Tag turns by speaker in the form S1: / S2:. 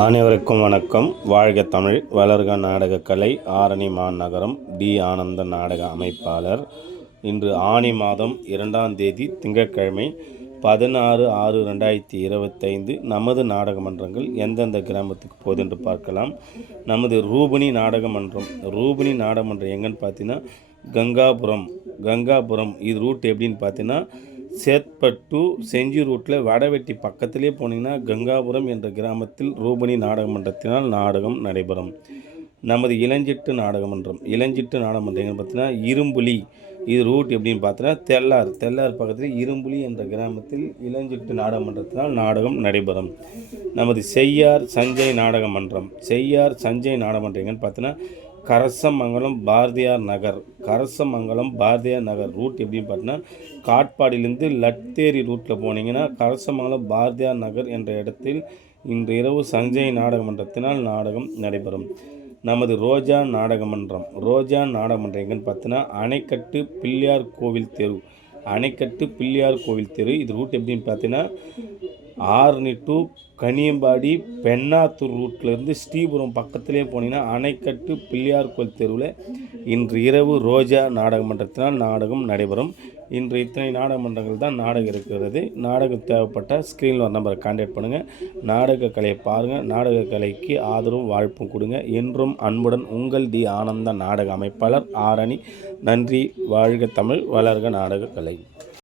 S1: அனைவருக்கும் வணக்கம். வாழ்க தமிழ் வளர்க நாடகக்கலை ஆரணி மாநகரம் டி ஆனந்த நாடக அமைப்பாளர். இன்று ஆனி மாதம் இரண்டாம் தேதி திங்கட்கிழமை பதினாறு ஆறு ரெண்டாயிரத்தி இருபத்தைந்து நமது நாடக மன்றங்கள் எந்தெந்த கிராமத்துக்கு போகுது என்று பார்க்கலாம். நமது ரூபினி நாடக மன்றம் ரூபினி நாடக மன்றம் எங்கன்னு பார்த்தீங்கன்னா கங்காபுரம். கங்காபுரம் இது ரூட் எப்படின்னு பார்த்தீங்கன்னா சேத்பட்டு செஞ்சி ரூட்டில் வடவெட்டி பக்கத்திலே போனீங்கன்னா கங்காபுரம் என்ற கிராமத்தில் ரூபணி நாடக மன்றத்தினால் நாடகம் நடைபெறும். நமது இளஞ்சிட்டு நாடகமன்றம். இளஞ்சிட்டு நாடகமன்றம் எங்கன்னு பார்த்தீங்கன்னா இரும்புலி. இது ரூட் எப்படின்னு பார்த்தீங்கன்னா தெல்லார் தெல்லார் பக்கத்தில் இரும்புலி என்ற கிராமத்தில் இளஞ்சிட்டு நாடகமன்றத்தினால் நாடகம் நடைபெறும். நமது செய்யார் சஞ்சய் நாடக மன்றம் செய்யார் சஞ்சய் நாடகமன்றம் எங்கன்னு பார்த்தீங்கன்னா கரசமங்கலம் பாரதியார் நகர். கரசமங்கலம் பாரதியார் நகர் ரூட் எப்படின்னு பார்த்தீங்கன்னா காட்பாடியிலேருந்து லட்டேரி ரூட்டில் போனீங்கன்னா கரசமங்கலம் பாரதியார் நகர் என்ற இடத்தில் இன்று இரவு சஞ்சய் நாடக மன்றத்தினால் நாடகம் நடைபெறும். நமது ரோஜா நாடக மன்றம் ரோஜா நாடக மன்றம் எங்கன்னு பார்த்தீங்கன்னா அணைக்கட்டு பிள்ளையார் கோவில் தெரு. அணைக்கட்டு பிள்ளையார் கோவில் தெரு. இது ரூட் எப்படின்னு பார்த்தீங்கன்னா ஆரணி டு கனியம்பாடி பெண்ணாத்தூர் ரூட்லேருந்து ஸ்ரீபுரம் பக்கத்துலேயே போனீங்கன்னா அணைக்கட்டு பிள்ளையார் கோயில் தெருவில் இன்று இரவு ரோஜா நாடக மன்றத்தினால் நாடகம் நடைபெறும். இன்று இத்தனை நாடக மன்றங்கள் தான் நாடகம் இருக்கிறது. நாடகம் தேவைப்பட்டால் ஸ்க்ரீனில் ஒரு நம்பரை கான்டாக்ட் பண்ணுங்கள் நாடக கலையை பாருங்கள் நாடக கலைக்கு ஆதரவும் வாழ்ப்பும் கொடுங்க. என்றும் அன்புடன் உங்கள் டி ஆனந்த நாடக அமைப்பாளர் ஆரணி. நன்றி. வாழ்க தமிழ். வளர்க நாடக கலை.